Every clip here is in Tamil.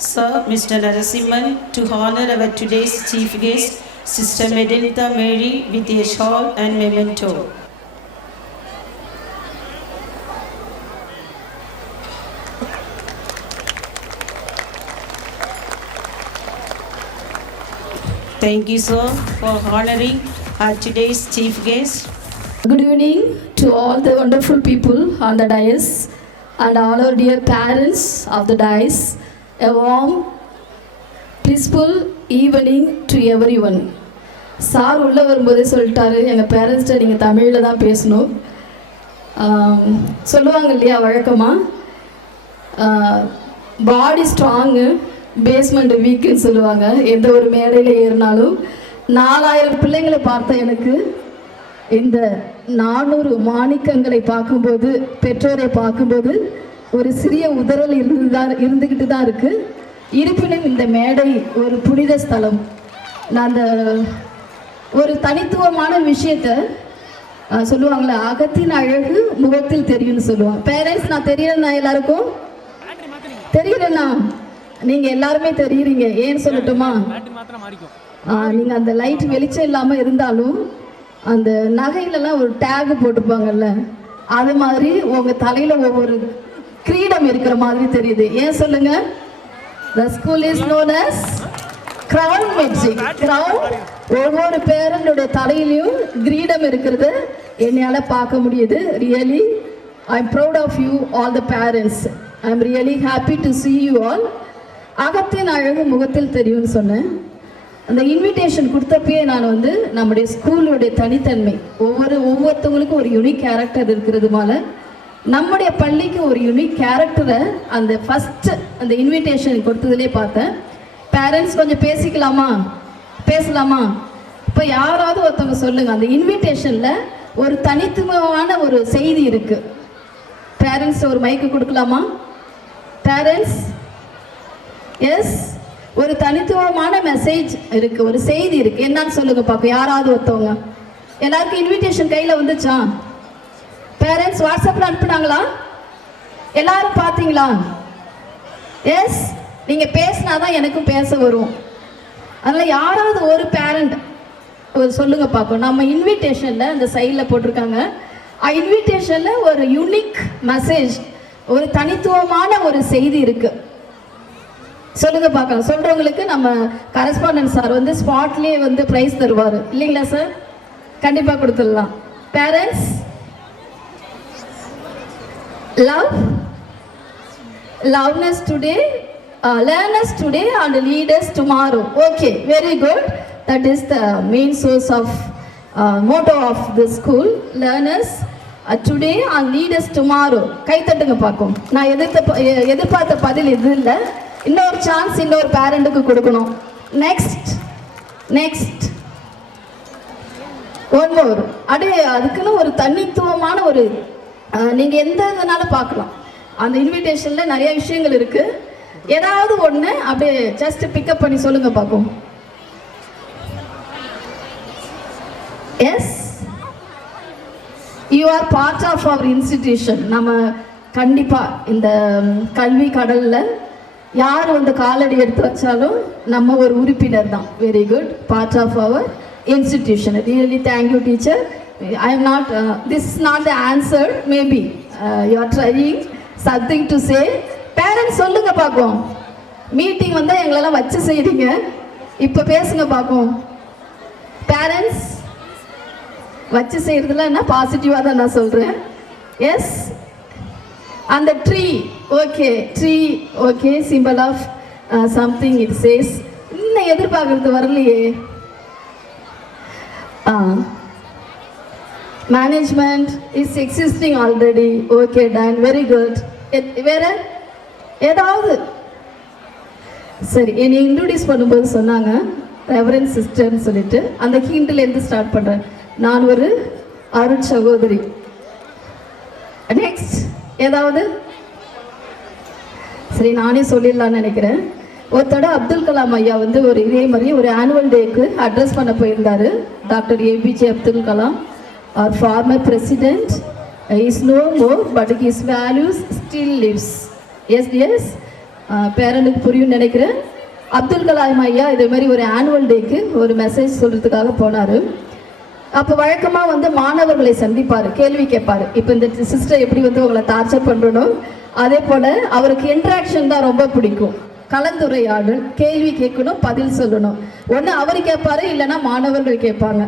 Sir, Mr. Narasimhan, to honor our today's chief guest, Sister Medelita Mary, with a shawl and memento. Thank you, sir, for honoring our today's chief guest. Good evening to all the wonderful people on the dais and all our dear parents of the dais. A warm, peaceful evening to everyone. Sir உள்ளே வரும்போதே சொல்லிட்டாரு, எங்கள் பேரண்ட்ஸ்கிட்ட நீங்கள் தமிழில் தான் பேசணும். சொல்லுவாங்க இல்லையா வழக்கமாக, பாடி ஸ்ட்ராங்கு பேஸ்மெண்ட் வீக்குன்னு சொல்லுவாங்க. எந்த ஒரு மேடையில் ஏறினாலும் 4000 பிள்ளைங்களை பார்த்த எனக்கு இந்த 400 மாணிக்கங்களை பார்க்கும்போது, பெற்றோரை பார்க்கும்போது ஒரு சிறிய உதறல் இருந்துக்கிட்டு தான் இருக்குது. இருப்பினும் இந்த மேடை ஒரு புனித ஸ்தலம். நான் அந்த ஒரு தனித்துவமான விஷயத்தை சொல்லுவாங்களே, அகத்தின் அழகு முகத்தில் தெரியும்னு சொல்லுவாங்க. பேரண்ட்ஸ் நான் தெரியலண்ணா, எல்லாருக்கும் தெரியலண்ணா, நீங்கள் எல்லாருமே தெரியுறீங்க. ஏன்னு சொல்லட்டுமா, நீங்கள் அந்த லைட் வெளிச்சம் இல்லாமல் இருந்தாலும் அந்த நகையிலலாம் ஒரு டேகு போட்டிருப்பாங்கல்ல, அது மாதிரி உங்கள் தலையில் ஒவ்வொரு கிரீடம் இருக்கிற மாதிரி தெரியுது. ஏன் சொல்லுங்க? The school is known as crown magic. crown, ஒவ்வொரு பேரனுடைய தலையிலையும் கிரீடம் இருக்கிறது என்னால் பார்க்க முடியுது. Really, I'm proud of you all the parents. I'm really happy to see you all. அகத்தின் அழகு முகத்தில் தெரியும்னு சொன்னேன். அந்த இன்விடேஷன் கொடுத்தப்பயே நான் நம்முடைய ஸ்கூலுடைய தனித்தன்மை, ஒவ்வொருத்தவங்களுக்கும் ஒரு யூனிக் கேரக்டர் இருக்கிறதுனால நம்முடைய பள்ளிக்கு ஒரு யூனிக் கேரக்டரை அந்த ஃபஸ்ட்டு அந்த இன்விடேஷன் கொடுத்ததுலே பார்த்தேன். பேரண்ட்ஸ் கொஞ்சம் பேசலாமா? இப்போ யாராவது ஒருத்தவங்க சொல்லுங்கள், அந்த இன்விடேஷனில் ஒரு தனித்துவமான ஒரு செய்தி இருக்குது. பேரண்ட்ஸ் ஒரு மைக்கு கொடுக்கலாமா? பேரண்ட்ஸ், எஸ், ஒரு தனித்துவமான மெசேஜ் இருக்குது, ஒரு செய்தி இருக்குது. என்னன்னு சொல்லுங்கள் பார்க்க. யாராவது ஒருத்தவங்க. எல்லாருக்கும் இன்விடேஷன் கையில் வந்துச்சா? பேரண்ட்ஸ் வாட்ஸ்அப்பில் அனுப்புனாங்களா? எல்லாரும் பார்த்தீங்களா? எஸ், நீங்கள் பேசினாதான் எனக்கும் பேச வரும். அதனால் யாராவது ஒரு பேரண்ட் சொல்லுங்க பார்ப்போம். நம்ம இன்விடேஷனில் அந்த சைடில் போட்டிருக்காங்க, இன்விடேஷனில் ஒரு யூனிக் மெசேஜ், ஒரு தனித்துவமான ஒரு செய்தி இருக்குது. சொல்லுங்க பார்க்கலாம். சொல்கிறவங்களுக்கு நம்ம கரஸ்பாண்டன்ட் சார் ஸ்பாட்லேயே ப்ரைஸ் தருவார் இல்லைங்களா சார்? கண்டிப்பாக கொடுத்துடலாம். Parents, love us today, learn us today and lead us tomorrow. Okay, very good. That is the main source of motto of the school. Learn us today and lead us tomorrow. கை தட்டுங்க பார்ப்போம். நான் எதிர்பார்த்த பதில் இது இல்லை. இன்னொரு சான்ஸ் இன்னொரு பேரண்ட்டுக்கு கொடுக்கணும். Next one more. அப்படியே அதுக்குன்னு ஒரு தனித்துவமான ஒரு நீங்கள் எந்த இதனாலும் பார்க்கலாம். அந்த இன்விடேஷனில் நிறைய விஷயங்கள் இருக்குது. ஏதாவது ஒன்று அப்படியே ஜஸ்ட் பிக்கப் பண்ணி சொல்லுங்கள் பார்ப்போம். Yes, you are part of our institution. நம்ம கண்டிப்பாக இந்த கல்வி கடலில் யார் காலடி எடுத்து வச்சாலும் நம்ம ஒரு உறுப்பினர் தான். Very good, part of our institution. Really thank you teacher. I am not, this is not the answer, maybe you are trying something to say. Parents சொல்லுங்க பார்ப்போம். மீட்டிங் எங்களெல்லாம் வச்சு செய்கிறீங்க, இப்போ பேசுங்க பார்ப்போம். பேரண்ட்ஸ் வச்சு செய்கிறதுல என்ன பாசிட்டிவாக தான் நான் சொல்கிறேன். எஸ், அந்த tree, okay, simple of something it says. இன்னும் எதிர்பார்க்கறது வரலையே. Management is existing already. Okay, done, very good. வேறு ஏதாவது? சரி, என்னை இன்ட்ரடியூஸ் பண்ணும்போது சொன்னாங்க ரெவரண்ட் சிஸ்டர்னு சொல்லிட்டு. அந்த ஹிண்ட்லேருந்து ஸ்டார்ட் பண்ணுறேன். நான் ஒரு அருட் சகோதரி. நெக்ஸ்ட் ஏதாவது? சரி, நானே சொல்லிடலான்னு நினைக்கிறேன். ஒரு தடவை அப்துல் கலாம் ஐயா ஒரு இதே மாதிரி ஒரு ஆனுவல் டேக்கு அட்ரஸ் பண்ண போயிருந்தார். Doctor APJ Abdul Kalam, our former president, is no more, but his values still lives. Yes, பேரனுக்கு புரியும் நினைக்கிறேன். அப்துல் கலாம் ஐயா இதே மாதிரி ஒரு ஆனுவல் டேக்கு ஒரு மெசேஜ் சொல்கிறதுக்காக போனார். அப்போ வழக்கமாக வந்து மாணவர்களை சந்திப்பார், கேள்வி கேட்பார். இப்போ இந்த சிஸ்டர் எப்படி வந்து உங்களை டார்ச்சர் பண்ணுறனோ அதே போல் அவருக்கு இன்ட்ராக்ஷன் தான் ரொம்ப பிடிக்கும். கலந்துரையாடல், கேள்வி கேட்கணும், பதில் சொல்லணும். ஒன்று அவர் கேட்பாரு, இல்லைன்னா மாணவர்கள் கேட்பாங்க.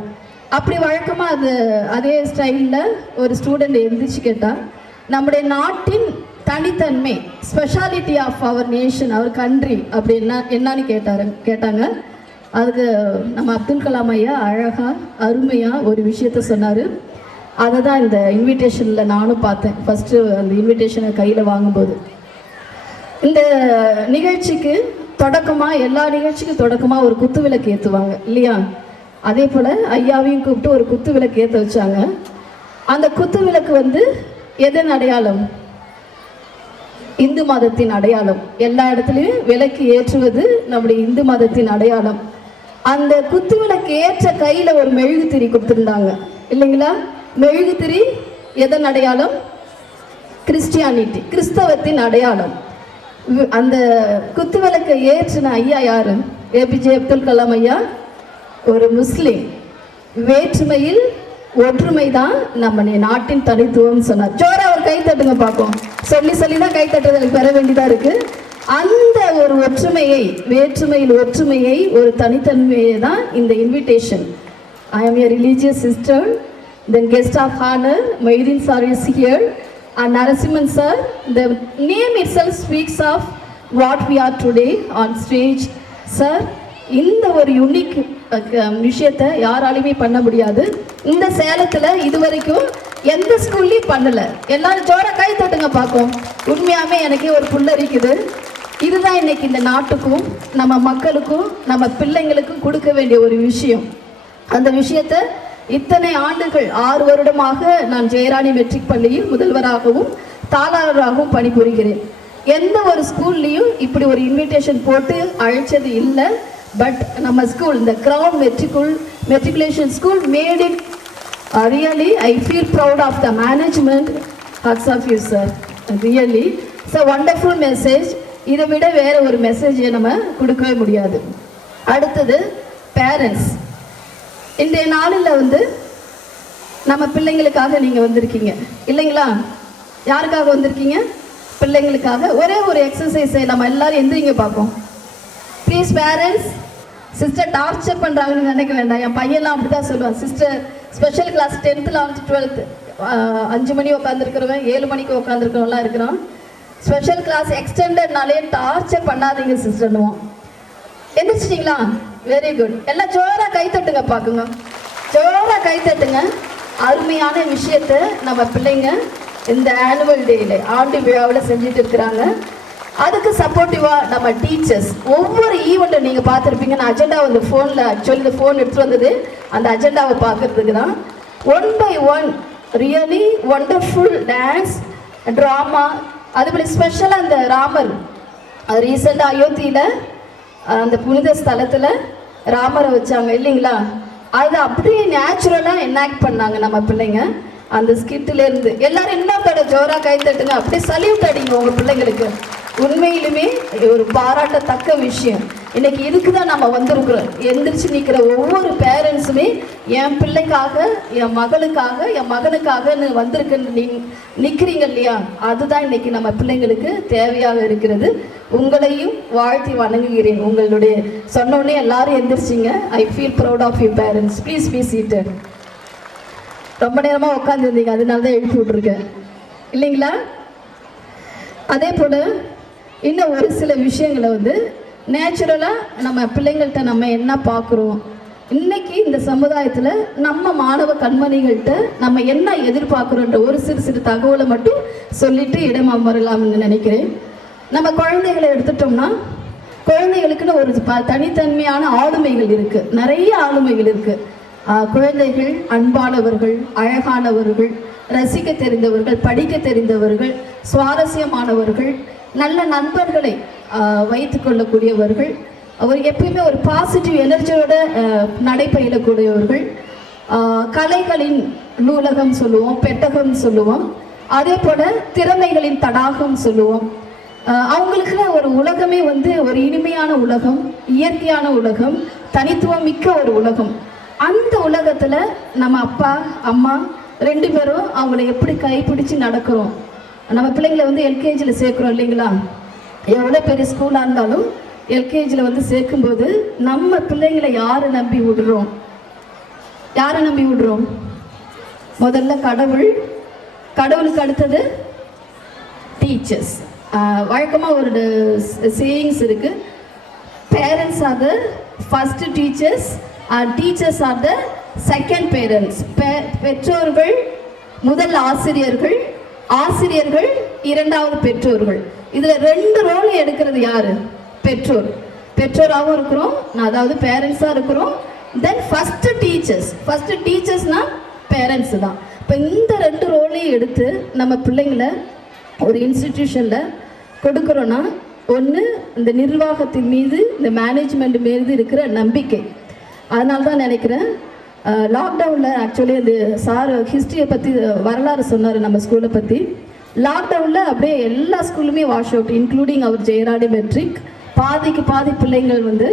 அப்படி வழக்கமாக அதே ஸ்டைலில் ஒரு ஸ்டூடெண்ட் எழுந்திரிச்சு கேட்டால், நம்முடைய நாட்டின் தனித்தன்மை, speciality of our nation, our country அப்படி என்னன்னு கேட்டாங்க. அதுக்கு நம்ம அப்துல் கலாம் ஐயா அழகாக அருமையாக ஒரு விஷயத்த சொன்னார். அதை தான் இந்த இன்விடேஷனில் நானும் பார்த்தேன். ஃபஸ்ட்டு அந்த இன்விடேஷனை கையில் வாங்கும்போது, இந்த நிகழ்ச்சிக்கு தொடக்கமாக, எல்லா நிகழ்ச்சிக்கும் தொடக்கமாக ஒரு குத்து விளக்கு ஏற்றுவாங்க இல்லையா? அதே போல் ஐயாவையும் கூப்பிட்டு ஒரு குத்து விளக்கு ஏற்ற வச்சாங்க. அந்த குத்து விளக்கு வந்து எதன் அடையாளம்? இந்து மதத்தின் அடையாளம். எல்லா இடத்துலையும் விளக்கு ஏற்றுவது நம்முடைய இந்து மதத்தின் அடையாளம். அந்த குத்து விளக்கு ஏற்ற கையில் ஒரு மெழுகுத்திரி கொடுத்துருந்தாங்க இல்லைங்களா? மெழுகுத்திரி எதன் அடையாளம்? கிறிஸ்டியானிட்டி, கிறிஸ்தவத்தின் அடையாளம். அந்த குத்து விளக்கை ஏற்றின ஐயா யாரு? ஏபிஜே அப்துல் கலாம் ஐயா ஒரு முஸ்லிம். வேற்றுமையில் ஒற்றுமை தான் நம்ம நாட்டின் தனித்துவம் சொன்னார். ஜோரா ஒரு கை தட்டுங்க பார்ப்போம். சொல்லி தான் கை தட்டுறதுக்கு பெற வேண்டியதா இருக்கு. அந்த ஒரு ஒற்றுமையை, வேற்றுமையில் ஒற்றுமையை, ஒரு தனித்தன்மையை தான் இந்த invitation. I am a religious sister, then guest of honor Mohiuddin sir is here, and Narasimhan sir. The name itself speaks of what we are today on stage. Sir, இந்த ஒரு யூனிக் விஷயத்தை யாராலையுமே பண்ண முடியாது. இந்த சேலத்தில் இதுவரைக்கும் எந்த ஸ்கூல்லையும் பண்ணலை. எல்லாரும் ஜோர கை தட்டுங்க பார்ப்போம். உண்மையாகவே எனக்கே ஒரு புல்லரிக்குது. இதுதான் இன்னைக்கு இந்த நாட்டுக்கும் நம்ம மக்களுக்கும் நம்ம பிள்ளைங்களுக்கும் கொடுக்க வேண்டிய ஒரு விஷயம். அந்த விஷயத்தை இத்தனை ஆண்டுகள் 6 வருடமாக நான் ஜெயராணி மெட்ரிக் பள்ளியில் முதல்வராகவும் தாளாளராகவும் பணிபுரிகிறேன். எந்த ஒரு ஸ்கூல்லையும் இப்படி ஒரு இன்விடேஷன் போட்டு அழைச்சது இல்லை. பட் நம்ம ஸ்கூல், இந்த Crown matriculation school made it really. I feel proud of the management. Hats off you sir, really it's a wonderful message. இதை விட வேற ஒரு மெசேஜை நம்ம கொடுக்கவே முடியாது. அடுத்தது பேரண்ட்ஸ். இன்றைய நாளில் வந்து நம்ம பிள்ளைங்களுக்காக நீங்கள் வந்திருக்கீங்க இல்லைங்களா? யாருக்காக வந்திருக்கீங்க? பிள்ளைங்களுக்காக. ஒரே ஒரு எக்ஸசைஸை நம்ம எல்லாரும் எந்திரிங்க பார்ப்போம். Please parents. சிஸ்டர் டார்ச்சர் பண்ணுறாங்கன்னு நினைக்க வேண்டாம். என் பையன்லாம் அப்படி தான் சொல்லுவான். Sister special class 10th 11th 12th 5 மணி உட்காந்துருக்கிறவன், 7 மணிக்கு உட்காந்துருக்கிறவங்களாம் இருக்கிறான். ஸ்பெஷல் கிளாஸ் எக்ஸ்டெண்டட்னாலே டார்ச்சர் பண்ணாதீங்க சிஸ்டர்னுவோம். எந்திரிச்சிட்டிங்களா? Very good. எல்லாம் ஜோராக கை தட்டுங்க பார்க்குங்க. ஜோராக கை தட்டுங்க. அருமையான விஷயத்த நம்ம பிள்ளைங்க இந்த ஆனுவல் டேயில், ஆண்டு விழாவில் செஞ்சுட்டு இருக்கிறாங்க. அதுக்கு சப்போர்ட்டிவாக நம்ம டீச்சர்ஸ். ஒவ்வொரு ஈவெண்ட்டை நீங்கள் பார்த்துருப்பீங்க. நான் அஜெண்டாவை இந்த ஃபோனில், ஆக்சுவலி இந்த ஃபோன் எடுத்துகிட்டு வந்தது அந்த அஜெண்டாவை பார்க்குறதுக்கு தான். 1 by 1 really wonderful dance, drama. அதுபோல் ஸ்பெஷலாக அந்த ராமர், அது ரீசெண்டாக அயோத்தியில் அந்த புனித ஸ்தலத்தில் ராமரை வச்சாங்க இல்லைங்களா? அது அப்படியே நேச்சுரலாக என்னாக்ட் பண்ணாங்க நம்ம பிள்ளைங்க. அந்த ஸ்கிட்டிலேருந்து எல்லாரும் இன்னும் தடவை ஜோராக கை தட்டுங்க. அப்படியே சல்யூட் அடிங்க உங்கள் பிள்ளைங்களுக்கு. உண்மையிலுமே ஒரு பாராட்டத்தக்க விஷயம். இன்னைக்கு இதுக்கு தான் நம்ம வந்திருக்கிறோம். எந்திரிச்சு நிற்கிற ஒவ்வொரு பேரண்ட்ஸுமே என் பிள்ளைக்காக, என் மகளுக்காக, என் மகனுக்காகன்னு வந்திருக்குன்னு நிற்கிறீங்க இல்லையா? அதுதான் இன்னைக்கு நம்ம பிள்ளைங்களுக்கு தேவையாக இருக்கிறது. உங்களையும் வாழ்த்தி வணங்குகிறேன். உங்களுடைய சொன்னோடனே எல்லாரும் எந்திரிச்சிங்க. I feel proud of you parents. Please be seated. ரொம்ப நேரமாக உட்காந்துருந்தீங்க, அதனால தான் எழுப்பி விட்ருக்கேன் இல்லைங்களா? அதே போல் இன்னும் ஒரு சில விஷயங்களை வந்து நேச்சுரலாக நம்ம பிள்ளைங்கள்ட்ட நம்ம என்ன பார்க்குறோம், இன்னைக்கு இந்த சமுதாயத்தில் நம்ம மாணவ கண்மணிகள்கிட்ட நம்ம என்ன எதிர்பார்க்குறோன்ற ஒரு சிறு தகவலை மட்டும் சொல்லிட்டு இடம் அமரலாம்னு நினைக்கிறேன். நம்ம குழந்தைகளை எடுத்துட்டோம்னா, குழந்தைகளுக்குன்னு ஒரு தனித்தன்மையான ஆளுமைகள் இருக்குது, நிறைய ஆளுமைகள் இருக்குது. குழந்தைகள் அன்பானவர்கள், அழகானவர்கள், ரசிக்க தெரிந்தவர்கள், படிக்க தெரிந்தவர்கள், சுவாரஸ்யமானவர்கள், நல்ல நண்பர்களை வைத்து கொள்ளக்கூடியவர்கள், அவர் எப்பயுமே ஒரு பாசிட்டிவ் எனர்ஜியோட நடைபயிலக்கூடியவர்கள், கலைகளின் நூலகம் சொல்லுவோம், பெட்டகம் சொல்லுவோம், அதே போல் திறமைகளின் தடாகம் சொல்லுவோம். அவங்களுக்குள்ள ஒரு உலகமே வந்து ஒரு இனிமையான உலகம், இயற்கையான உலகம், தனித்துவம் மிக்க ஒரு உலகம். அந்த உலகத்தில் நம்ம அப்பா அம்மா 2 பேரும் அவங்கள எப்படி கைப்பிடிச்சு நடக்கிறோம். நம்ம பிள்ளைங்களை வந்து எல்கேஜியில் சேர்க்குறோம் இல்லைங்களா? எவ்வளோ பெரிய ஸ்கூலாக இருந்தாலும் எல்கேஜியில் வந்து சேர்க்கும்போது நம்ம பிள்ளைங்களை யாரை நம்பி விடுறோம்? யாரை நம்பி விடுறோம்? முதல்ல கடவுளுக்கு அடுத்தது டீச்சர்ஸ். வழக்கமாக ஒரு சேயிங்ஸ் இருக்குது, parents R the first teachers and teachers are the second parents. பெற்றோர்கள் முதல் ஆசிரியர்கள், ஆசிரியர்கள் இரண்டாவது பெற்றோர்கள். இதில் 2 ரோல் எடுக்கிறது யாரு? பெற்றோராகவும் இருக்கிறோம், அதாவது பேரண்ட்ஸாக இருக்கிறோம். தென் ஃபஸ்ட்டு டீச்சர்ஸ்னா பேரண்ட்ஸு தான். இப்போ இந்த 2 ரோலையும் எடுத்து நம்ம பிள்ளைங்களை ஒரு இன்ஸ்டிடியூஷனில் கொடுக்குறோன்னா, ஒன்று இந்த நிர்வாகத்தின் மீது, இந்த மேனேஜ்மெண்ட் மீது இருக்கிற நம்பிக்கை. அதனால தான் நினைக்கிறேன், லாக்டவுனில் ஆக்சுவலி அந்த சார் ஹிஸ்ட்ரியை பற்றி வரலாறு சொன்னார் நம்ம ஸ்கூலை பற்றி. லாக்டவுனில் அப்படியே எல்லா ஸ்கூலுமே வாஷ் அவுட், இன்க்ளூடிங் அவர் ஜெயராடி மெட்ரிக். பாதிக்கு பாதி பிள்ளைங்கள் வந்து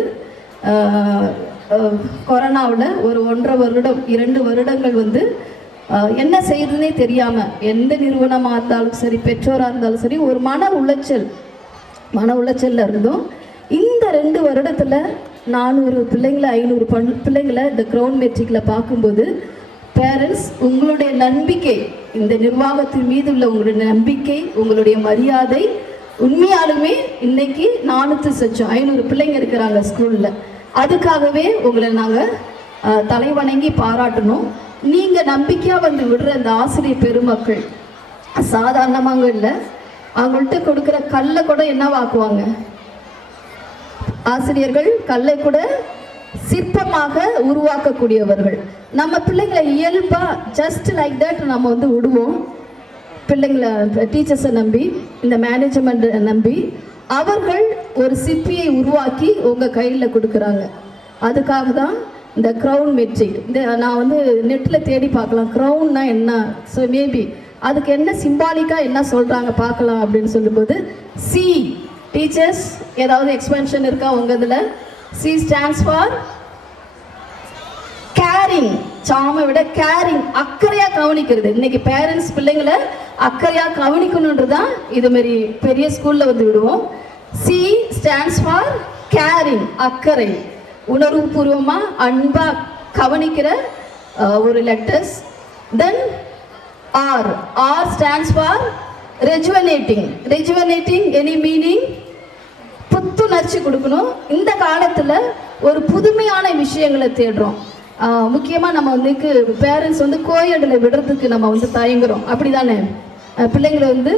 கொரோனாவில் ஒரு 1.5 வருடம் 2 வருடங்கள் வந்து என்ன செய்யுதுன்னே தெரியாமல், எந்த நிறுவனமாக இருந்தாலும் சரி, பெற்றோராக இருந்தாலும் சரி, ஒரு மன உளைச்சலில் இருந்தோம். இந்த 2 வருடத்தில் 400 பிள்ளைங்களை 500 பிள்ளைங்களை இந்த கிரவுண்ட் மெட்ரிக்கில் பார்க்கும்போது, பேரண்ட்ஸ் உங்களுடைய நம்பிக்கை, இந்த நிர்வாகத்தின் மீது உள்ள உங்களுடைய நம்பிக்கை, உங்களுடைய மரியாதை, உண்மையாலுமே இன்னைக்கு 500 பிள்ளைங்க இருக்கிறாங்க ஸ்கூலில். அதுக்காகவே உங்களை நாங்கள் தலைவணங்கி பாராட்டணும். நீங்கள் நம்பிக்கையாக வந்து விடுற அந்த ஆசிரியர் பெருமக்கள் சாதாரணமாக இல்லை. அவங்கள்ட்ட கொடுக்குற கல்லை கூட என்னவாக்குவாங்க? ஆசிரியர்கள் கல்லை கூட சிற்பமாக உருவாக்கக்கூடியவர்கள். நம்ம பிள்ளைங்களை இயல்பாக ஜஸ்ட் லைக் தட் நம்ம வந்து விடுவோம். பிள்ளைங்களை டீச்சர்ஸை நம்பி, இந்த மேனேஜ்மெண்ட்டை நம்பி, அவர்கள் ஒரு சிற்பியை உருவாக்கி உங்கள் கையில் கொடுக்குறாங்க. அதுக்காக தான் இந்த க்ரௌன் மெட்ரிக். நான் வந்து நெட்டில் தேடி பார்க்கலாம் க்ரௌன்னா என்ன, ஸோ மேபி அதுக்கு என்ன சிம்பாலிக்காக என்ன சொல்கிறாங்க பார்க்கலாம் அப்படின்னு சொல்லும்போது, சி டீச்சர்ஸ் ஏதாவது எக்ஸ்பென்ஷன் இருக்கா உங்கள் இதில்? C stands for caring. சாமை விட கேரிங், அக்கறையாக கவனிக்கிறது. இன்னைக்கு பேரண்ட்ஸ் பிள்ளைங்களை அக்கறையாக கவனிக்கணுன்றதான் இது மாதிரி பெரிய ஸ்கூலில் வந்து விடுவோம். சி ஸ்டாண்ட்ஸ் ஃபார் கேரிங், அக்கறை, உணர்வுபூர்வமாக அன்பாக கவனிக்கிற ஒரு letters. Then R stands for rejuvenating any meaning, புத்துணர்ச்சி கொடுக்கணும். இந்த காலத்தில் ஒரு புதுமையான விஷயங்களை தேடுறோம். முக்கியமாக நம்ம வந்து பேரண்ட்ஸ் வந்து கோயடில் விடுறதுக்கு நம்ம வந்து தயங்குறோம், அப்படி தானே? பிள்ளைங்களை வந்து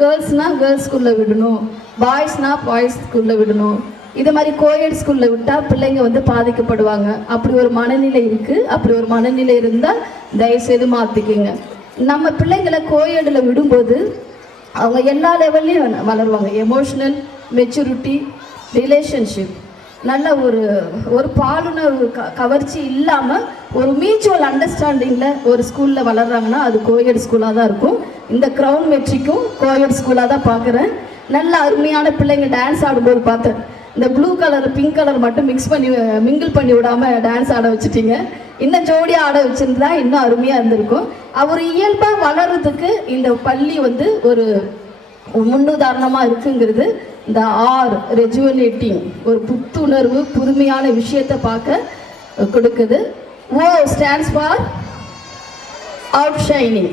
கேர்ள்ஸ்னால் கேர்ள்ஸ் ஸ்கூலில் விடணும், பாய்ஸ்னால் பாய்ஸ் ஸ்கூலில் விடணும். இது மாதிரி கோயட் ஸ்கூலில் விட்டால் பிள்ளைங்க வந்து பாதிக்கப்படுவாங்க. அப்படி ஒரு மனநிலை இருக்குது. அப்படி ஒரு மனநிலை இருந்தால் தயவுசெய்து மாற்றிக்கிங்க. நம்ம பிள்ளைங்களை கோயடில் விடும்போது அவங்க எல்லா லெவல்லையும் வளருவாங்க. எமோஷ்னல் மெச்சூரிட்டி, ரிலேஷன்ஷிப், நல்ல ஒரு பாலுணர்வு கவர்ச்சி இல்லாமல் ஒரு மியூச்சுவல் அண்டர்ஸ்டாண்டிங்கில் ஒரு ஸ்கூலில் வளர்கிறாங்கன்னா அது கோயட் ஸ்கூலாக தான் இருக்கும். இந்த க்ரௌன் மெட்ரிக்கும் கோயட் ஸ்கூலாக தான் பார்க்குறேன். நல்ல அருமையான பிள்ளைங்க டான்ஸ் ஆடும்போது பார்த்தேன். இந்த ப்ளூ கலர் பிங்க் கலர் மட்டும் மிங்கிள் பண்ணி விடாமல் டான்ஸ் ஆட வச்சுட்டீங்க. இன்னும் ஜோடியாக ஆட வச்சுருந்தா இன்னும் அருமையாக இருந்திருக்கும். அவர் இயல்பாக வளர்கிறதுக்கு இந்த பள்ளி வந்து ஒரு முன்னுதாரணமாக இருக்குங்கிறது. இந்த ரெஜுவனேட்டிங், ஒரு புத்துணர்வு, புதுமையான விஷயத்தை பார்க்க கொடுக்குது. Stands for அவுட்ஷைனிங்.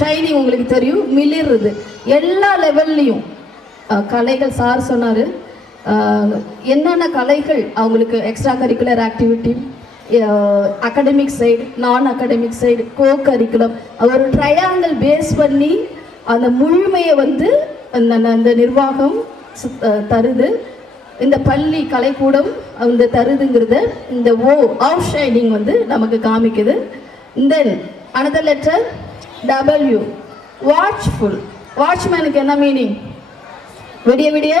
ஷைனிங் உங்களுக்கு தெரியும், மிளிர்றது. எல்லா லெவல்லையும் கலைகள், சார் சொன்னார் என்னென்ன கலைகள் அவங்களுக்கு, extra curricular activity, academic side, நான் அகடமிக் சைடு, கோ கரிக்குலம், ஒரு ட்ரையாங்கிள் பேஸ் பண்ணி அந்த முழுமையை வந்து அந்த நிர்வாகம் தருது. இந்த பள்ளி கலைக்கூடம் அந்த தருதுங்கிறத இந்த அவுட்ஷைனிங் வந்து நமக்கு காமிக்குது. Then another letter W, watchful. வாட்ச்மேனுக்கு என்ன மீனிங்? விடிய விடிய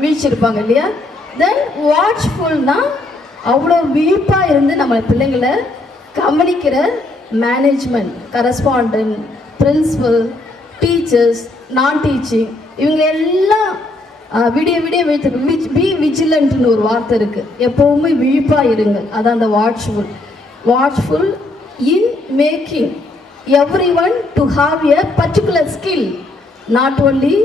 வீழ்ச்சிருப்பாங்க இல்லையா? தென் வாட்ச்ஃபுல்னா அவ்வளோ விழிப்பாக இருந்து நம்ம பிள்ளைங்களை கவனிக்கிற மேனேஜ்மெண்ட், கரஸ்பாண்டன்ட், பிரின்சிபல், டீச்சர்ஸ், நான் டீச்சிங், இவங்க எல்லாம் விடிய விடிய பி விஜிலண்ட்னு ஒரு வார்த்தை இருக்குது. எப்போவுமே விழிப்பாக இருங்க. அதான் அந்த watchful in making every one to have a particular skill, not only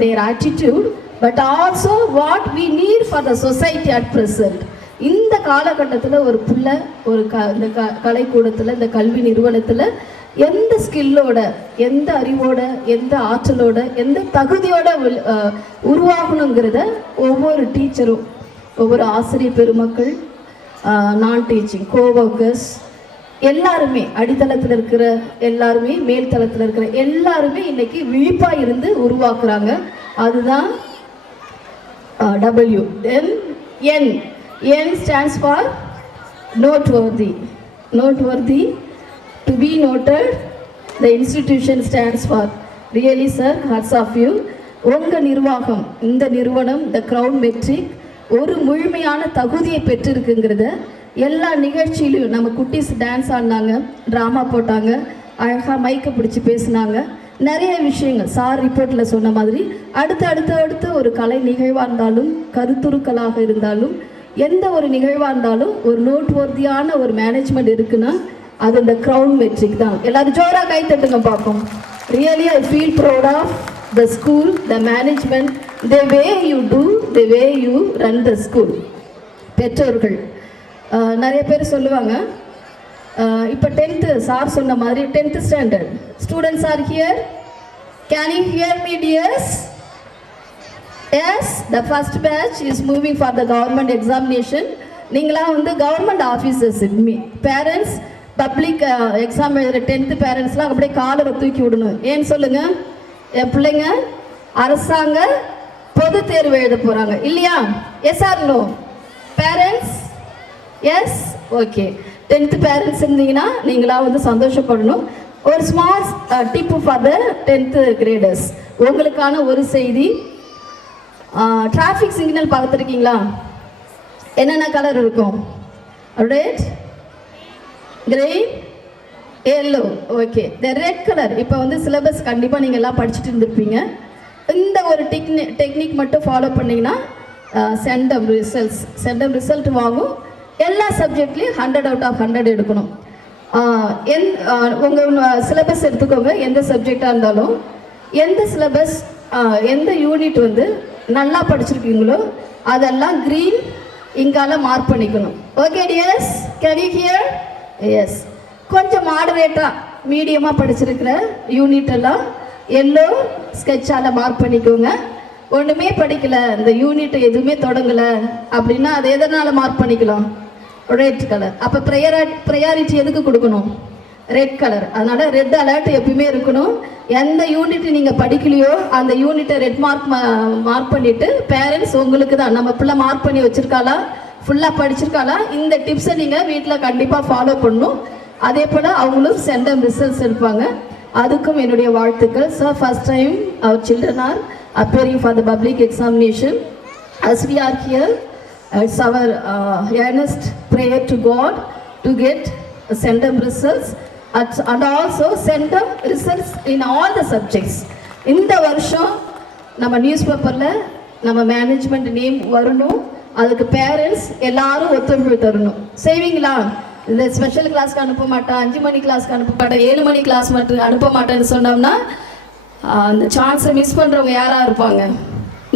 their attitude but also what we need for the society at present. இந்த காலகட்டத்தில் ஒரு பிள்ளை ஒரு இந்த கலைக்கூடத்தில், இந்த கல்வி நிறுவனத்தில் எந்த ஸ்கில்லோட, எந்த அறிவோட, எந்த ஆற்றலோட, எந்த தகுதியோட உருவாகணுங்கிறத ஒவ்வொரு டீச்சரும், ஒவ்வொரு ஆசிரியர் பெருமக்கள், நான் டீச்சிங் கோவர்க்கர்ஸ் எல்லாருமே, அடித்தளத்தில் இருக்கிற எல்லாருமே, மேல் தளத்தில் இருக்கிற எல்லாருமே இன்னைக்கு விழிப்பாக இருந்து உருவாக்குறாங்க. அதுதான் W. Then N stands for noteworthy. To be noted. The institution stands for really sir, hats off you. உங்கள் நிர்வாகம், இந்த நிறுவனம், the Crown Metric ஒரு முழுமையான தகுதியை பெற்றிருக்குங்கிறத எல்லா நிகழ்ச்சியிலையும் நம்ம குட்டீஸ் டான்ஸ் ஆடினாங்க, ட்ராமா போட்டாங்க, அழகாக மைக்கை பிடிச்சி பேசினாங்க, நிறைய விஷயங்கள் சார் ரிப்போர்ட்டில் சொன்ன மாதிரி அடுத்து ஒரு கலை நிகழ்வாக இருந்தாலும், கருத்துருக்களாக இருந்தாலும், எந்த ஒரு நிகழ்வாக இருந்தாலும் ஒரு நோட்வொர்த்தியான ஒரு மேனேஜ்மெண்ட் இருக்குன்னா அது இந்த க்ரௌன் மெட்ரிக் தான். எல்லாரும் ஜோராக கை தட்டுங்க பார்ப்போம். Really I feel proud of the school, the management, the way you do, the way you run the school. பெற்றோர்கள் நிறைய பேர் சொல்லுவாங்க, இப்போ 10th சார் சொன்ன மாதிரி 10th standard students are here. Can you hear me dears? Yes, the first batch is moving for the government examination. நீங்களாம் வந்து government officers, parents public exam எழுதுகிற 10th பேரண்ட்ஸ்லாம் அப்படியே காலரை தூக்கி விடணும். ஏன்னு சொல்லுங்கள், என் பிள்ளைங்க அரசாங்க பொது தேர்வு எழுத போகிறாங்க இல்லையா? Yes or no parents? Yes, okay. 10th parents இருந்தீங்கன்னா நீங்களாக வந்து சந்தோஷப்படணும். ஒரு small tip for the 10th graders. உங்களுக்கான ஒரு செய்தி, டிராஃபிக் சிக்னல் பார்த்துருக்கீங்களா? என்னென்ன கலர் இருக்கும்? Red, green, yellow. Okay, the red colour இப்போ வந்து சிலபஸ் கண்டிப்பாக நீங்கள் எல்லாம் படிச்சுட்டு இருந்திருப்பீங்க. இந்த ஒரு டெக்னிக் மட்டும் ஃபாலோ பண்ணிங்கன்னா சென்டம் ரிசல்ட் வாங்கும். எல்லா சப்ஜெக்ட்லேயும் 100 out of 100 எடுக்கணும். உங்கள் சிலபஸ் எடுத்துக்கோங்க. எந்த சப்ஜெக்டாக இருந்தாலும், எந்த சிலபஸ், எந்த யூனிட் வந்து நல்லா படிச்சிருக்கீங்களோ அதெல்லாம் க்ரீன் இங்கால மார்க் பண்ணிக்கணும். Okay dears, can you hear? Yes. கொஞ்சம் மாடரேட்டாக மீடியமாக படிச்சிருக்கிற யூனிட் எல்லாம் எல்லோ ஸ்கெட்சால் மார்க் பண்ணிக்கோங்க. ஒன்றுமே படிக்கலை, இந்த யூனிட் எதுவுமே தொடங்கலை அப்படின்னா அது எதனால் மார்க் பண்ணிக்கலாம்? Red colour. அப்போ ப்ரையாரிட்டி எதுக்கு கொடுக்கணும்? Red colour. அதனால் ரெட் அலர்ட் எப்பயுமே இருக்கணும். எந்த யூனிட் நீங்கள் படிக்கலையோ அந்த யூனிட்டை ரெட் மார்க் பண்ணிவிட்டு பேரண்ட்ஸ் உங்களுக்கு தான், நம்ம பிள்ளை மார்க் பண்ணி வச்சுருக்காளா, ஃபுல்லாக படிச்சிருக்காளா, இந்த டிப்ஸை நீங்கள் வீட்டில் கண்டிப்பாக ஃபாலோ பண்ணணும். அதே போல் அவங்களும் சென்டம் ரிசல்ட்ஸ் எடுப்பாங்க. அதுக்கும் என்னுடைய வாழ்த்துக்கள். Sir, first time our children are appearing for the public examination. As we are here, it's our earnest prayer to God to get centum results and also centum results in all the subjects. இந்த வருஷம் நம்ம நியூஸ் பேப்பரில் நம்ம மேனேஜ்மெண்ட் நேம் வரணும். அதுக்கு பேரண்ட்ஸ் எல்லாரும் ஒத்துழைப்பு தரணும். செய்வீங்களா? இந்த ஸ்பெஷல் கிளாஸ்க்கு அனுப்ப மாட்டேன், 5 மணி கிளாஸ்க்கு அனுப்ப மாட்டேன், 7 மணி கிளாஸ் மட்டும் அனுப்ப மாட்டேன்னு சொன்னோம்னா அந்த சான்ஸை மிஸ் பண்ணுறவங்க யாராக இருப்பாங்க?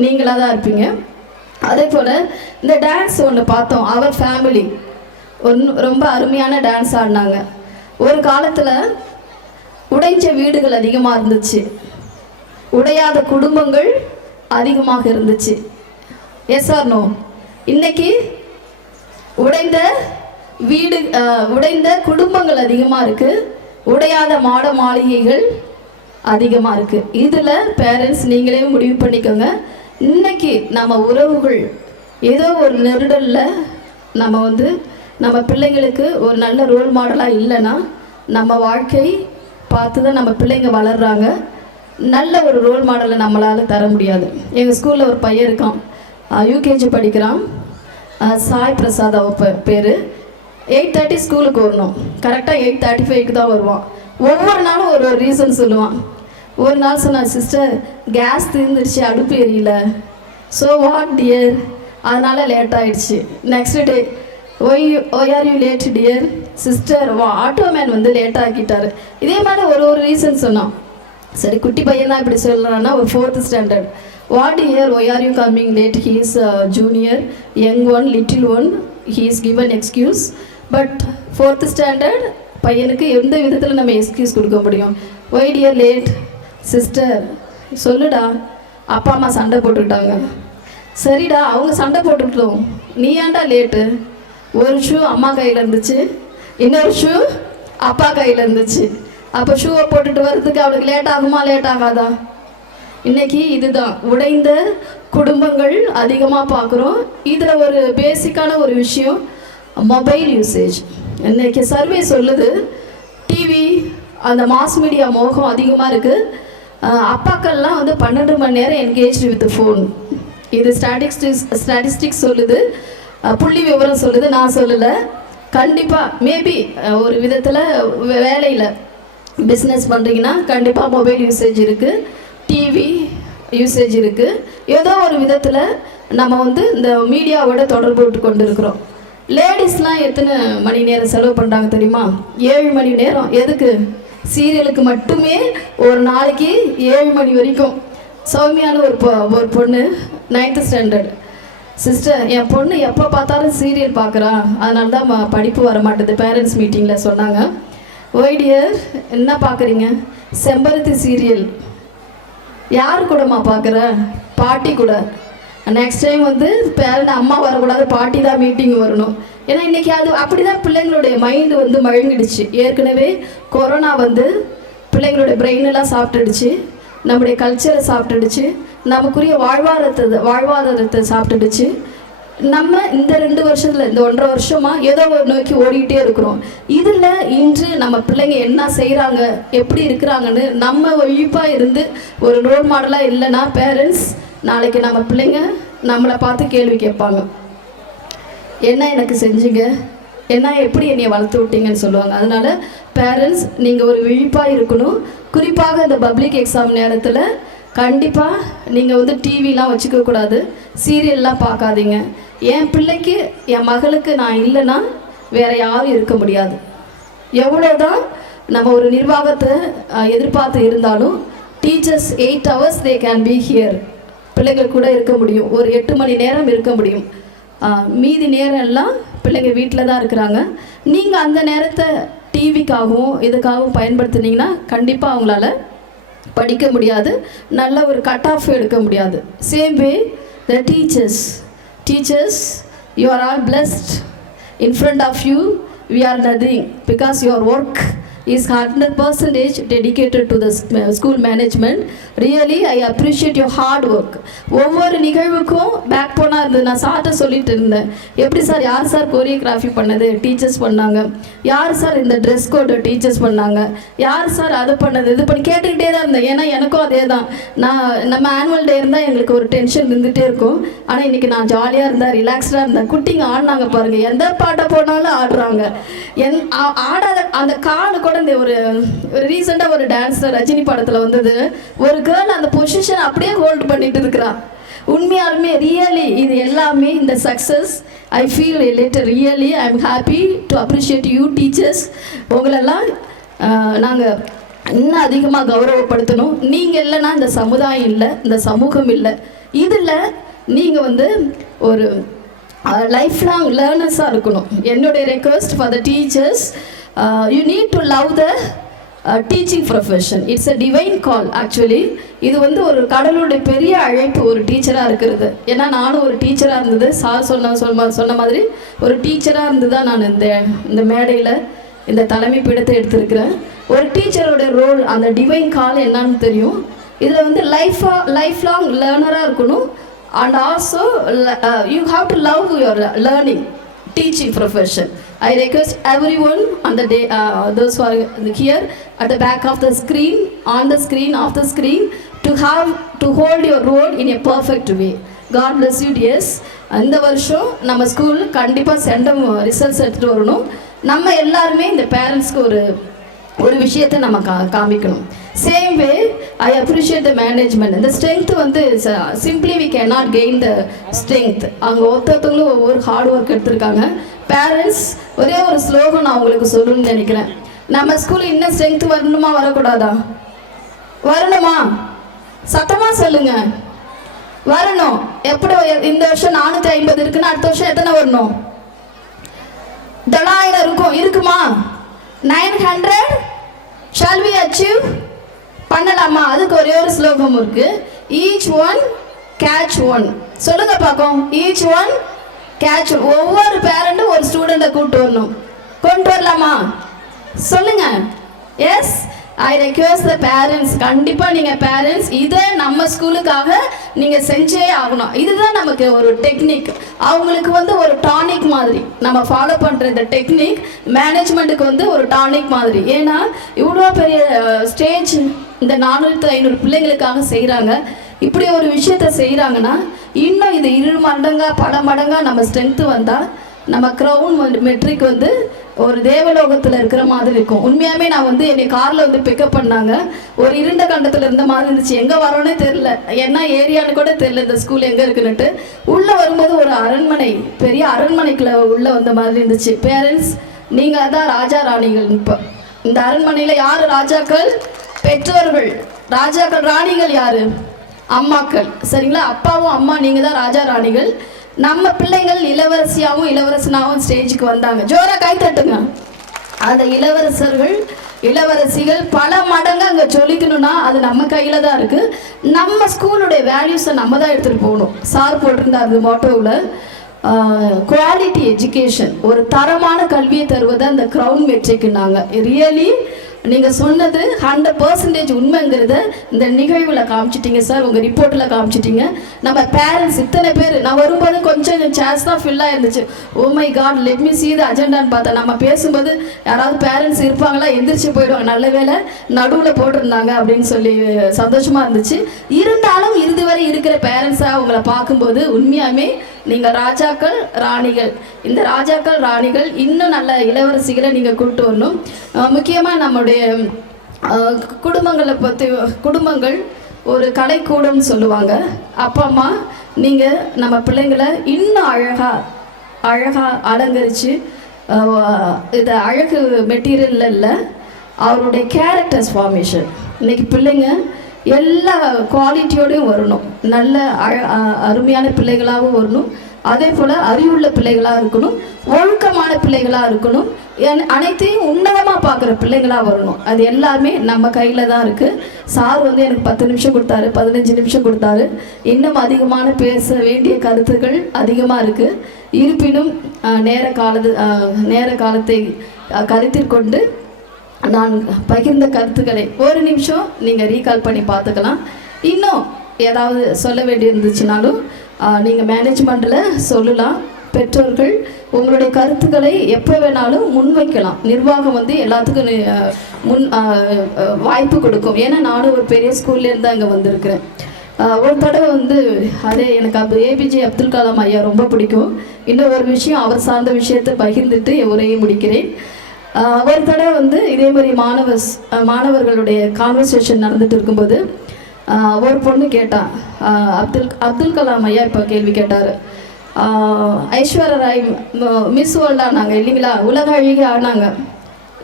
நீங்களாக தான் இருப்பீங்க. அதே போல் இந்த டான்ஸ் ஒன்று பார்த்தோம், அவர் ஃபேமிலி ரொம்ப அருமையான டான்ஸ் ஆடினாங்க. ஒரு காலத்தில் உடைஞ்ச வீடுகள் அதிகமாக இருந்துச்சு, உடையாத குடும்பங்கள் அதிகமாக இருந்துச்சு. Yes or no? இன்னைக்கு உடைந்த குடும்பங்கள் அதிகமாக இருக்குது, உடையாத மாட மாளிகைகள் அதிகமாக இருக்குது. இதில் பேரண்ட்ஸ் நீங்களே முடிவு பண்ணிக்கோங்க. இன்னைக்கு நம்ம உறவுகள் ஏதோ ஒரு நெருடலில் நம்ம பிள்ளைங்களுக்கு ஒரு நல்ல ரோல் மாடலாக இல்லைன்னா நம்ம வாழ்க்கை பார்த்து தான் நம்ம பிள்ளைங்க வளர்கிறாங்க. நல்ல ஒரு ரோல் மாடலை நம்மளால் தர முடியாது. எங்கள் ஸ்கூலில் ஒரு பையன் இருக்கான், யூகேஜி படிக்கிறான், சாய் பிரசாத் அவ பேர். 8:30 ஸ்கூலுக்கு வரணும், கரெக்டாக 8:35க்கு தான் வருவான். ஒவ்வொரு நாளும் ஒரு ரீசன் சொல்லுவான். ஒரு நாள் சொன்னான், சிஸ்டர் கேஸ் தீர்ந்துருச்சு, அடுப்பு எரியல. ஸோ வாட் டியர், அதனால் லேட் ஆகிடுச்சு. Next day, why are you late dear, sister auto man வந்து லேட் ஆக்கிட்டார். இதே மாதிரி ஒரு ரீசன் சொன்னான். சரி, குட்டி பையன் தான் இப்படி சொல்கிறான்னா, ஒரு 4th standard. What dear, why are you coming late, he is junior, young one, little one, he is given excuse. But 4th standard பையனுக்கு எந்த விதத்தில் நம்ம எக்ஸ்கியூஸ் கொடுக்க முடியும்? ஒய் டியர் லேட், சிஸ்டர் சொல்லுடா, அப்பா அம்மா சண்டை போட்டுக்கிட்டாங்க. சரிடா, அவங்க சண்டை போட்டுக்கிட்டோம், நீ ஏன்டா லேட்டு? ஒரு ஷூ அம்மா கையில் இருந்துச்சு, இன்னொரு ஷூ அப்பா கையில் இருந்துச்சு. அப்போ ஷூவை போட்டுட்டு வர்றதுக்கு அவளுக்கு லேட் ஆகுமா, லேட் ஆகாதா? இன்னைக்கு இதுதான் உடைந்த குடும்பங்கள் அதிகமாக பார்க்குறோம். இதில் ஒரு பேசிக்கான ஒரு விஷயம், மொபைல் யூசேஜ். இன்னைக்கு சர்வே சொல்லுது, டிவி அந்த மாஸ் மீடியா மோகம் அதிகமாக இருக்குது. அப்பாக்கள்லாம் வந்து 12 மணி நேரம் என்கேஜ்டு வித் ஃபோன். இது ஸ்டாட்டிஸ்டிக்ஸ் சொல்லுது, புள்ளி விவரம் சொல்லுது, நான் சொல்லலை. கண்டிப்பாக மேபி ஒரு விதத்தில் வேலையில் பிஸ்னஸ் பண்ணுறீங்கன்னா கண்டிப்பாக மொபைல் யூசேஜ் இருக்குது, டிவி யூசேஜ் இருக்குது. ஏதோ ஒரு விதத்தில் நம்ம வந்து இந்த மீடியாவோட தொடர்பு விட்டு கொண்டு இருக்கிறோம். லேடிஸ்லாம் எத்தனை மணி நேரம் செலவு பண்ணுறாங்க தெரியுமா? 7 மணி நேரம். எதுக்கு? சீரியலுக்கு மட்டுமே ஒரு நாளைக்கு 7 மணி வரைக்கும். சௌமியான ஒரு பொண்ணு 9th ஸ்டாண்டர்ட். சிஸ்டர், என் பொண்ணு எப்போ பார்த்தாலும் சீரியல் பார்க்குறா, அதனால தான் படிப்பு வர மாட்டேது, பேரண்ட்ஸ் மீட்டிங்கில் சொன்னாங்க. ஒய் டியர், என்ன பார்க்குறீங்க? செம்பருத்தி சீரியல். யார் கூடமா பார்க்குற? பாட்டி கூட. நெக்ஸ்ட் டைம் வந்து பேரண்ட் அம்மா வரக்கூடாது, பாட்டி தான் மீட்டிங் வரணும். ஏன்னா இன்றைக்கி அது அப்படி தான் பிள்ளைங்களுடைய மைண்டு வந்து மழுங்கிடுச்சு. ஏற்கனவே கொரோனா வந்து பிள்ளைங்களுடைய பிரெயினெல்லாம் சாப்பிட்டுடுச்சு, நம்முடைய கல்ச்சரை சாப்பிட்டுடுச்சு, நமக்குரிய வாழ்வாதாரத்தை சாப்பிட்டுடுச்சு. நம்ம இந்த 2 வருஷத்தில், இந்த 1.5 வருஷமாக ஏதோ ஒரு நோக்கி ஓடிக்கிட்டே இருக்கிறோம். இதில் இன்று நம்ம பிள்ளைங்க என்ன செய்கிறாங்க, எப்படி இருக்கிறாங்கன்னு நம்ம விழிப்பாக இருந்து ஒரு ரோல் மாடலாக இல்லைன்னா பேரண்ட்ஸ் நாளைக்கு நம்ம பிள்ளைங்க நம்மளை பார்த்து கேள்வி கேட்பாங்க. என்ன எனக்கு செஞ்சீங்க, என்ன எப்படி என்னைய வளர்த்து விட்டீங்கன்னு சொல்லுவாங்க. அதனால் பேரண்ட்ஸ் நீங்கள் ஒரு விழிப்பாக இருக்கணும். குறிப்பாக இந்த பப்ளிக் எக்ஸாம் நேரத்தில் கண்டிப்பாக நீங்கள் வந்து டிவிலாம் வச்சுக்கக்கூடாது, சீரியல்லாம் பார்க்காதீங்க. என் பிள்ளைக்கு, என் மகளுக்கு நான் இல்லைன்னா வேறு யாரும் இருக்க முடியாது. எவ்வளோதான் நம்ம ஒரு நிர்வாகத்தை எதிர்பார்த்து இருந்தாலும் teachers 8 hours they can be here. பிள்ளைகள் கூட இருக்க முடியும், ஒரு 8 மணி நேரம் இருக்க முடியும். மீதி நேரம் எல்லாம் பிள்ளைங்க வீட்டில் தான் இருக்கிறாங்க. நீங்கள் அந்த நேரத்தை டிவிக்காகவும் இதுக்காகவும் பயன்படுத்துனீங்கன்னா கண்டிப்பாக அவங்களால படிக்க முடியாது, நல்ல ஒரு கட் ஆஃப் எடுக்க முடியாது. Same way the teachers you are all blessed. In front of you we are nothing, because your work is 100% dedicated to the school management. Really I appreciate your hard work. ஒவ்வொரு நிகழ்வுக்கும் பேக் போனாக இருந்தது. நான் சார்ட்ட சொல்லிட்டு இருந்தேன், எப்படி சார், யார் சார் கோரியோகிராஃபி பண்ணது? டீச்சர்ஸ் பண்ணாங்க. யார் சார் இந்த ட்ரெஸ் கோடு? டீச்சர்ஸ் பண்ணாங்க. யார் சார் அது பண்ணது, இது பண்ணி கேட்டுக்கிட்டே தான் இருந்தேன். ஏன்னா எனக்கும் அதே தான். நம்ம ஆனுவல் டே இருந்தால் எங்களுக்கு ஒரு டென்ஷன் இருந்துகிட்டே இருக்கும். ஆனால் இன்றைக்கி நான் ஜாலியாக இருந்தேன், ரிலாக்ஸ்டாக இருந்தேன். குட்டிங்க ஆடினாங்க பாருங்கள், எந்த பாட்டை போனாலும் ஆடுறாங்க. ஆடாத அந்த காலு கூட இந்த ஒரு ரீசெண்டாக ஒரு டான்ஸர் ரஜினி படத்தில் வந்தது, ஒரு கேர்ள் அந்த பொசிஷன் அப்படியே ஹோல்ட் பண்ணிட்டு இருக்கிறா. உண்மையாலுமே ரியலி இது எல்லாமே இந்த success I feel later. Really I am happy to appreciate you teachers. உங்களெல்லாம் நாங்கள் இன்னும் அதிகமாக கௌரவப்படுத்தணும். நீங்கள் இல்லைன்னா இந்த சமுதாயம் இல்லை, இந்த சமூகம் இல்லை. இதில் நீங்கள் வந்து ஒரு லைஃப் லாங் லேர்னர்ஸாக இருக்கணும். என்னுடைய request for the teachers, you need to love the teaching profession. It's a divine call actually. இது வந்து ஒரு கடவுளுடைய பெரிய அழைப்பு ஒரு டீச்சராக இருக்கிறது. ஏன்னா நானும் ஒரு டீச்சராக இருந்தது, சார் சொன்ன மாதிரி ஒரு டீச்சராக இருந்து தான் நான் இந்த மேடையில் இந்த தலைமை பீடத்தை எடுத்திருக்கிறேன். ஒரு டீச்சரோட ரோல், அந்த டிவைன் கால் என்னன்னு தெரியும். இதில் வந்து லைஃப் லாங் லேர்னராக இருக்கணும். and also you have to love your learning teaching profession. I request everyone on the day, those who are here at the back of the screen, on the screen, off the screen, to hold your role in a perfect way. God bless you dears. இந்த வருஷம் நம்ம ஸ்கூல் கண்டிப்பாக சென்டம் ரிசல்ட்ஸ் எடுத்துகிட்டு வரணும். நம்ம எல்லாருமே இந்த பேரண்ட்ஸ்க்கு ஒரு விஷயத்தை நம்ம காமிக்கணும். Same way I appreciate the management. The strength வந்து simply we cannot gain the strength. அவங்க ஒவ்வொருத்தவங்களும் ஒவ்வொரு ஹார்ட் ஒர்க் எடுத்திருக்காங்க. பேரண்ட்ஸ் ஒரே ஒரு ஸ்லோகம் நான் உங்களுக்கு சொல்லணும்னு நினைக்கிறேன். நம்ம ஸ்கூலில் இன்னும் ஸ்ட்ரென்த் வரணுமா வரக்கூடாதா? வரணுமா? சத்தமாக சொல்லுங்க. வரணும். எப்படி இந்த வருஷம் 450 இருக்குன்னு அடுத்த வருஷம் எத்தனை வரணும்? 900 இருக்கும். இருக்குமா? 900 shall we achieve? பண்ணலாமா? அதுக்கு ஒரே ஒரு ஸ்லோகம் இருக்கு. each one catch one. சொல்லுங்க பார்ப்போம். each one catch one. ஒவ்வொரு பேரண்ட்டும் ஒரு ஸ்டூடெண்ட்டை கூப்பிட்டு வரணும். கொண்டு வரலாமா? சொல்லுங்க. Yes, I request the parents. கண்டிப்பாக நீங்கள் பேரண்ட்ஸ் இதை நம்ம ஸ்கூலுக்காக நீங்கள் செஞ்சே ஆகணும். இதுதான் நமக்கு ஒரு டெக்னிக். அவங்களுக்கு வந்து ஒரு டானிக் மாதிரி நம்ம ஃபாலோ பண்ணுற இந்த டெக்னிக் மேனேஜ்மெண்ட்டுக்கு வந்து ஒரு டானிக் மாதிரி. ஏன்னா இவ்வளோ பெரிய ஸ்டேஜ் இந்த 400-500 பிள்ளைங்களுக்காக செய்கிறாங்க. இப்படி ஒரு விஷயத்த செய்கிறாங்கன்னா இன்னும் இது 2 மடங்காக பல மடங்காக நம்ம ஸ்ட்ரென்த்து வந்தால் நம்ம க்ரௌன் மெட்ரிக் வந்து ஒரு தேவலோகத்தில் இருக்கிற மாதிரி இருக்கும். உண்மையாகவே நான் வந்து என்னை காரில் வந்து பிக்கப் பண்ணாங்க. ஒரு இருண்ட கண்டத்தில் இருந்த மாதிரி இருந்துச்சு. எங்கே வரோன்னே தெரில, என்ன ஏரியான்னு கூட தெரில, இந்த ஸ்கூல் எங்கே இருக்குன்னுட்டு. உள்ளே வரும்போது ஒரு அரண்மனை, பெரிய அரண்மனைக்குள்ள உள்ளே வந்த மாதிரி இருந்துச்சு. பேரண்ட்ஸ், நீங்கள் தான் ராஜா ராணிகள். இப்போ இந்த அரண்மனையில் யார் ராஜாக்கள்? பெற்றோர்கள். ராஜாக்கள். ராணிகள் யார்? அம்மாக்கள். சரிங்களா? அப்பாவும் அம்மா, நீங்கள் தான் ராஜா ராணிகள். நம்ம பிள்ளைங்கள் இளவரசியாகவும் இளவரசனாகவும் ஸ்டேஜுக்கு வந்தாங்க. ஜோரா கை தட்டுங்க. அந்த இளவரசர்கள் இளவரசிகள் பல மடங்கு அங்கே சொல்லிக்கணும்னா அது நம்ம கையில் தான் இருக்குது. நம்ம ஸ்கூலுடைய வேல்யூஸை நம்ம தான் எடுத்துகிட்டு போகணும். சார் போட்டிருந்தார் அந்த மோட்டோவில், குவாலிட்டி எஜுகேஷன், ஒரு தரமான கல்வியை தருவதை அந்த க்ரௌன் மெட்ரிக்னாங்க. ரியலி நீங்கள் சொன்னது 100% உண்மைங்கிறத இந்த நிகழ்வில் காமிச்சிட்டிங்க சார். உங்கள் ரிப்போர்ட்டில் காமிச்சிட்டிங்க. நம்ம பேரண்ட்ஸ் இத்தனை பேர், நான் வரும்போது கொஞ்சம் சேர்ஸ் தான் ஃபில்லாக இருந்துச்சு. Oh my god, let me see the அஜெண்டான்னு பார்த்தேன். நம்ம பேசும்போது யாராவது பேரண்ட்ஸ் இருப்பாங்களா, எந்திரிச்சு போயிடுவாங்க. நல்ல வேலை நடுவில் போட்டிருந்தாங்க அப்படின்னு சொல்லி சந்தோஷமாக இருந்துச்சு. இருந்தாலும் இறுதி வரை இருக்கிற பேரண்ட்ஸாக உங்களை பார்க்கும்போது உண்மையாகவே நீங்கள் ராஜாக்கள் ராணிகள். இந்த ராஜாக்கள் ராணிகள் இன்னும் நல்ல இளவரசிகளை நீங்கள் கூப்பிட்டு வரணும். முக்கியமாக நம்முடைய குடும்பங்களை பற்றி, குடும்பங்கள் ஒரு கலைக்கூடம்னு சொல்லுவாங்க. அப்பா அம்மா நீங்கள் நம்ம பிள்ளைங்களை இன்னும் அழகாக அலங்கரித்து, இது அழகு மெட்டீரியலில் இல்லை, அவருடைய கேரக்டர்ஸ் ஃபார்மேஷன். இன்றைக்கி பிள்ளைங்க எல்லா குவாலிட்டியோடையும் வரணும். நல்ல அருமையான பிள்ளைகளாகவும் வரணும். அதே போல் அறிவுள்ள பிள்ளைகளாக இருக்கணும், ஒழுக்கமான பிள்ளைகளாக இருக்கணும், அனைத்தையும் உன்னதமாக பார்க்குற பிள்ளைகளாக வரணும். அது எல்லாமே நம்ம கையில் தான் இருக்குது. சார் வந்து எனக்கு 10 நிமிஷம் கொடுத்தாரு, 15 நிமிஷம் கொடுத்தாரு. இன்னும் அதிகமான பேச வேண்டிய கருத்துக்கள் அதிகமாக இருக்குது. இருப்பினும் நேர காலத்தை கருத்தில் கொண்டு நான் பகிர்ந்த கருத்துக்களை ஒரு நிமிஷம் நீங்கள் ரீகால் பண்ணி பார்த்துக்கலாம். இன்னும் ஏதாவது சொல்ல வேண்டியிருந்துச்சுனாலும் நீங்கள் மேனேஜ்மெண்ட்டில் சொல்லலாம். பெற்றோர்கள் உங்களுடைய கருத்துக்களை எப்போ வேணாலும் முன்வைக்கலாம். நிர்வாகம் வந்து எல்லாத்துக்கும் வாய்ப்பு கொடுக்கும். ஏன்னா நானும் ஒரு பெரிய ஸ்கூல்லேருந்து அங்கே வந்திருக்கிறேன். ஒரு தடவை வந்து அதே எனக்கு ஏபிஜே அப்துல் கலாம் ஐயா ரொம்ப பிடிக்கும். இன்னும் ஒரு விஷயம், அவர் சார்ந்த விஷயத்தை பகிர்ந்துட்டு உரையை முடிக்கிறேன். ஒரு தடவை வந்து இதே மாதிரி மாணவர்களுடைய கான்வர்சேஷன் நடந்துட்டு இருக்கும்போது ஒரு பொண்ணு கேட்டான், அப்துல் கலாம் ஐயா இப்போ கேள்வி கேட்டார். ஐஸ்வர்யா ராய் மிஸ் வேர்ல்டு ஆனாங்க இல்லைங்களா, உலக அழகி ஆனாங்க.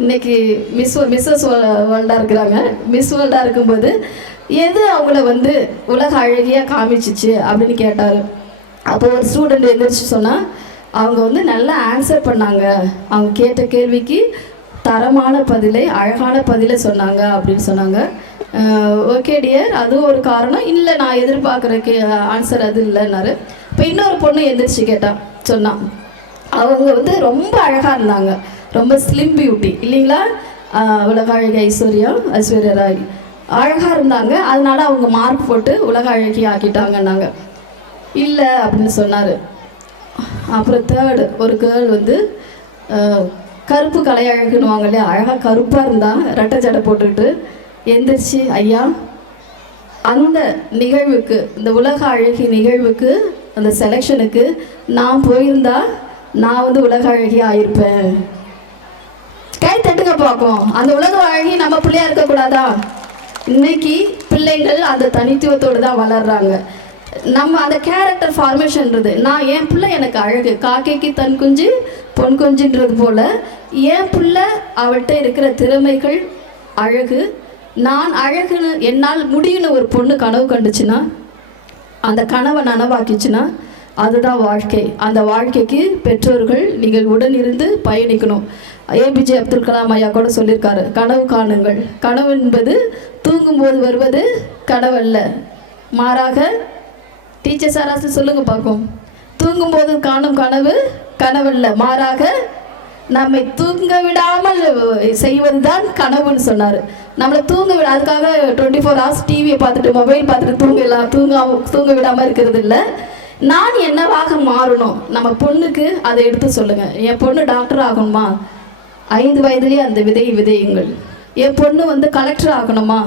இன்னைக்கு மிஸ்ஸஸ் வேர்ல்டாக இருக்கிறாங்க. மிஸ் வேர்ல்டாக இருக்கும்போது எது அவங்கள வந்து உலக அழகியாக காமிச்சிச்சு அப்படின்னு கேட்டார். அப்போ ஒரு ஸ்டூடெண்ட் எந்திரிச்சு சொன்னால், அவங்க வந்து நல்லா ஆன்சர் பண்ணாங்க, அவங்க கேட்ட கேள்விக்கு தரமான பதிலை, அழகான பதிலை சொன்னாங்க அப்படின்னு சொன்னாங்க. ஓகே டியர், அதுவும் ஒரு காரணம் இல்லை, நான் எதிர்பார்க்குற ஆன்சர் அது இல்லைன்னாரு. இப்போ இன்னொரு பொண்ணு எந்திரிச்சு கேட்டான், சொன்னான், அவங்க வந்து ரொம்ப அழகாக இருந்தாங்க, ரொம்ப ஸ்லிம் பியூட்டி இல்லைங்களா, உலக அழகி ஐஸ்வர்யா ராய் அழகாக இருந்தாங்க, அதனால அவங்க மார்க் போட்டு உலக அழகி ஆக்கிட்டாங்கன்னாங்க. இல்லை அப்படின்னு சொன்னார். அப்புறம் தேர்டு ஒரு கேர்ள் வந்து கருப்பு கலை அழகுன்னுவாங்க இல்லையா, அழகாக கருப்பாக இருந்தால் ரெட்டை ஜடை போட்டுக்கிட்டு எந்திரிச்சு, ஐயா அந்த நிகழ்வுக்கு, இந்த உலக அழகி நிகழ்வுக்கு, அந்த செலெக்ஷனுக்கு நான் போயிருந்தா நான் வந்து உலக அழகி ஆயிருப்பேன். கை தட்டுங்க பார்ப்போம். அந்த உலக அழகி நம்ம பிள்ளையா இருக்கக்கூடாதா? இன்னைக்கு பிள்ளைங்கள் அந்த தனித்துவத்தோடு தான் வளர்றாங்க. நம்ம அந்த கேரக்டர் ஃபார்மேஷன்றது, நான் என் பிள்ளை எனக்கு அழகு, காக்கைக்கு தன் குஞ்சு பொன் குஞ்சுன்றது போல் என் பிள்ளை அவள்கிட்ட இருக்கிற திறமைகள் அழகு, நான் அழகுன்னு என்னால் முடியும்னு ஒரு பொண்ணு கனவு கண்டுச்சுன்னா, அந்த கனவை நனவாக்கிச்சுன்னா அதுதான் வாழ்க்கை. அந்த வாழ்க்கைக்கு பெற்றோர்கள் நீங்கள் உடன் இருந்து பயணிக்கணும். ஏபிஜே அப்துல் கலாம் ஐயா கூட சொல்லியிருக்காரு, கனவு காணுங்கள். கனவு என்பது தூங்கும்போது வருவது கனவல்ல, மாறாக டீச்சர்ஸ் யாராவது சொல்லுங்க பார்ப்போம். தூங்கும்போது காணும் கனவு கனவல்ல, மாறாக நம்மை தூங்க விடாமல் செய்வது தான் கனவுன்னு சொன்னார். நம்மளை தூங்க விட, அதுக்காக 24 hours டிவியை பார்த்துட்டு மொபைல் பார்த்துட்டு தூங்க விடாமல் இருக்கிறது இல்லை. நான் என்னவாக மாறணும், நம்ம பொண்ணுக்கு அதை எடுத்து சொல்லுங்கள். என் பொண்ணு டாக்டர் ஆகணுமா, 5 வயதிலே அந்த விதையை விதையுங்கள். என் பொண்ணு கலெக்டர் ஆகணுமா,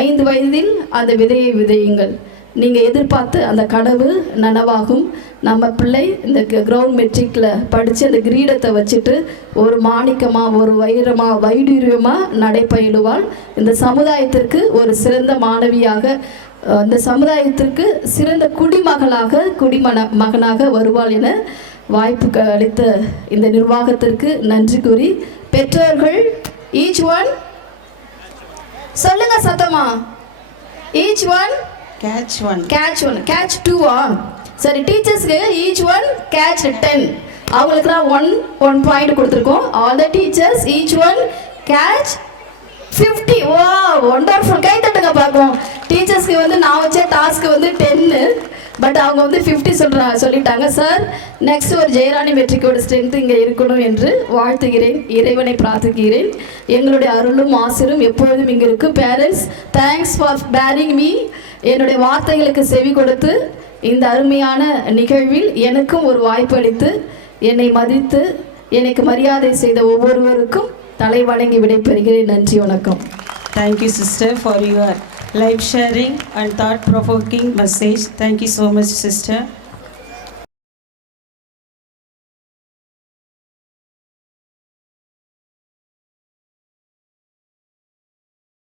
5 வயதில் அந்த விதையை விதையுங்கள். நீங்கள் எதிர்பார்த்து அந்த கனவு நனவாகும். நம்ம பிள்ளை இந்த கிரவுண்ட் மெட்ரிக்கில் படித்து அந்த கிரீடத்தை வச்சுட்டு ஒரு மாணிக்கமாக, ஒரு வைடூரியமாக நடைபயிலுவாள். இந்த சமுதாயத்திற்கு ஒரு சிறந்த மாணவியாக, இந்த சமுதாயத்திற்கு சிறந்த மகனாக வருவாள் என வாய்ப்பு அளித்த இந்த நிர்வாகத்திற்கு நன்றி கூறி, பெற்றோர்கள் ஈச் ஒன் சொல்லுங்க சத்தமா, ஈச் ஒன் catch 1 catch 2 சரி, டீச்சர்ஸ்க்கு ஈச் ஒன் catch 10, அவங்களுக்கு தான் 1 பாயிண்ட் கொடுத்துருக்கோம். All the teachers each one catch 50. வா, ஒண்டர்ஃபுல், கை தட்டுங்க பார்ப்போம். டீச்சர்ஸ்க்கு நான் வச்ச டாஸ்க்கு 10, பட் அவங்க 50 சொல்லிட்டாங்க. சார், நெக்ஸ்ட் ஒரு ஜெயராணி மெட்ரிக்கோட ஸ்ட்ரென்த் இங்கே இருக்கணும் என்று வாழ்த்துகிறேன், இறைவனை பிரார்த்திக்கிறேன். எங்களுடைய அருளும் ஆசிரும் எப்பொழுதும் இங்கே இருக்கும். Parents, thanks for bearing me. என்னுடைய வார்த்தைகளுக்கு செவி கொடுத்து இந்த அருமையான நிகழ்வில் எனக்கும் ஒரு வாய்ப்பு அளித்து என்னை மதித்து எனக்கு மரியாதை செய்த ஒவ்வொருவருக்கும் தலை வணங்கி விடைபெறுகிறேன். நன்றி, வணக்கம். Thank you, sister, for your life sharing and thought-provoking message. Thank you so much, sister.